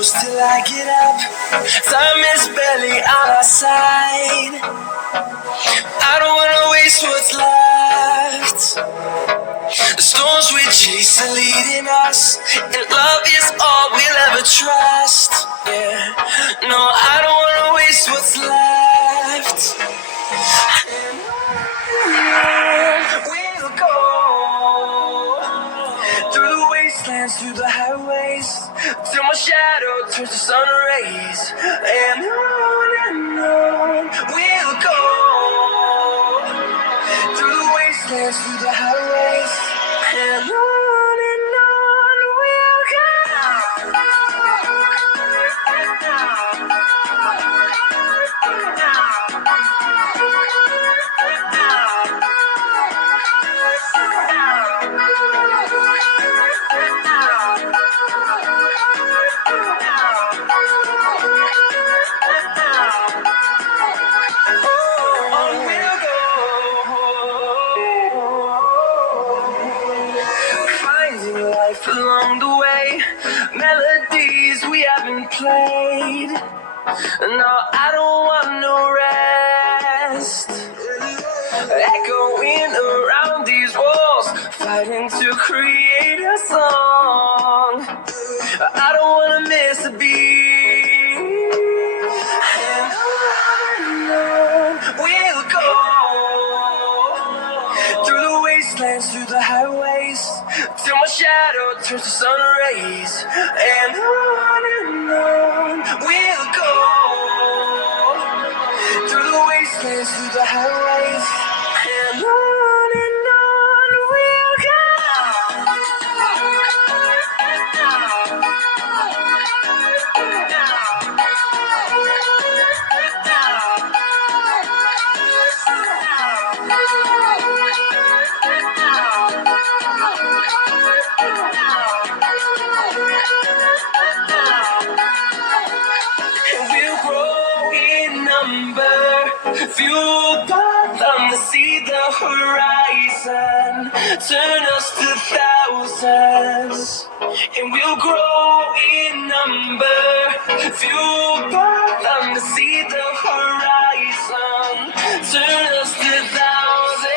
close till I get up. Time is barely on our side. I don't wanna waste what's left. The storms we chase are leading us, and love is all we'll ever trust. Yeah, no, I don't wanna waste what's left. We'll go through the wastelands, through the highways, till my shadow turns to sun rays. And on we'll go through the wastelands, through the highways, and on we'll go. Along the way, melodies we haven't played. No, I don't want no rest. Echoing around these walls, fighting to create a song. I don't wanna miss a beat. And on we'll go through the wastelands, through the highways, till my shadow turns to sun rays. And on we'll go through the wastelands, through the highways, and on we'll go. Fueled by them to see the horizon, turn us to thousands, and we'll grow in number. Fueled by them to see the horizon, turn us to thousands.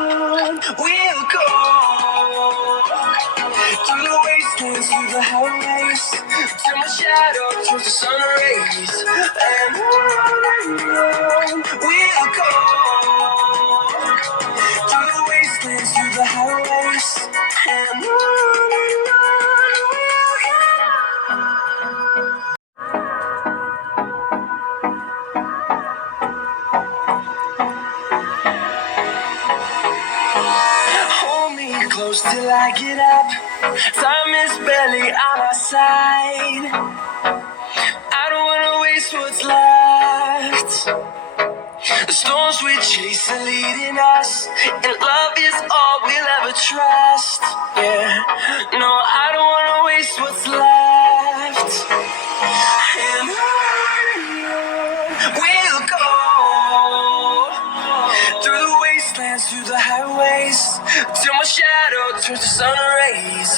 On we'll go through the wastelands, through the highways, till my shadow turns to sun rays. And on we'll go through the wastelands, through the highways, and on we'll go. Hold me close till I get up. Time is barely on our side. I don't wanna waste what's left. The storms we chase are leading us, and love is all we'll ever trust. Yeah, no, I don't wanna waste what's left. And on we'll go through the wastelands, through the highways, till my shadow turns to sun rays.